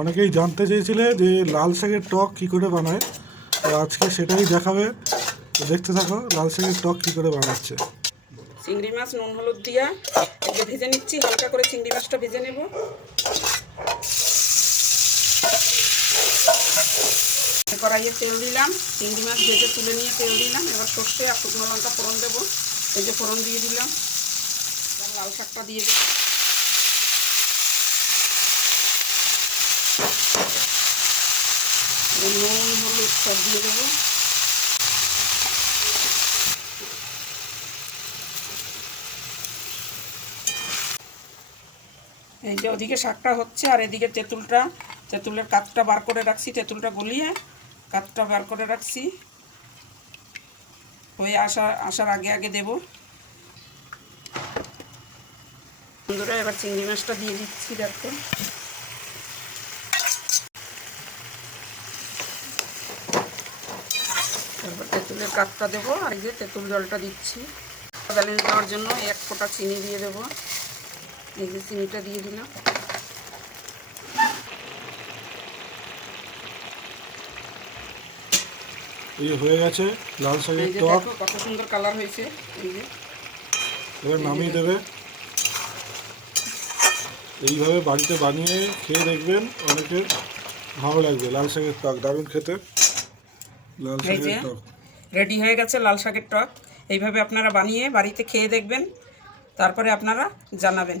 অনেকেই জানতে চেয়েছিলে যে লাল শাকের টক কী করে বানায়, তো আজকে সেটাই দেখাবে। তো দেখতে থাকো লাল শাকের টক কী করে বানাচ্ছে। চিংড়ি মাছ নুন হলুদ দিয়া একটু ভেজে নিচ্ছি, হালকা করে চিংড়ি মাছটা ভেজে নেব। কড়াইয়ে তেল দিলাম, চিংড়ি মাছ ভেজে তুলে নিয়ে তেল দিলাম। এবার সর্ষে আর শুকনো লঙ্কা ফোড়ন দেবো। এই যে ফোড়ন দিয়ে দিলাম। এবার লাল শাকটা দিয়ে দেবো। নুন হলুদ সব দিয়ে দেবো। এই যে ওদিকে শাকটা হচ্ছে আর এদিকে তেঁতুলের কাতটা বার করে রাখছি। তেঁতুলটা গলিয়ে কাতটা বার করে রাখছি, হয়ে আসার আগে আগে দেব। বন্ধুরা এবার চিংড়ি মাছটা দিয়ে দিচ্ছি। দেখো তারপর তেঁতুলের কাতটা দেবো আর এই যে তেঁতুল জলটা দিচ্ছি। ব্যালেন্স দেওয়ার জন্য এক ফোঁটা চিনি দিয়ে দেবো। এই যে চিনিটা দিয়ে দিলাম। এই হয়ে গেছে লাল শাকের এই যে টক। দেখো কত সুন্দর কালার হয়েছে। এই যে এবার নামিয়ে দেবে। এইভাবে বাড়িতে বানিয়ে খেয়ে দেখবেন, অনেকের ভালো লাগবে। লাল শাকের টক দারুণ খেতে। লাল এই যে শাকের টক রেডি হয়ে গেছে লাল শাকের টক। এইভাবে আপনারা বানিয়ে বাড়িতে খেয়ে দেখবেন, তারপরে আপনারা জানাবেন।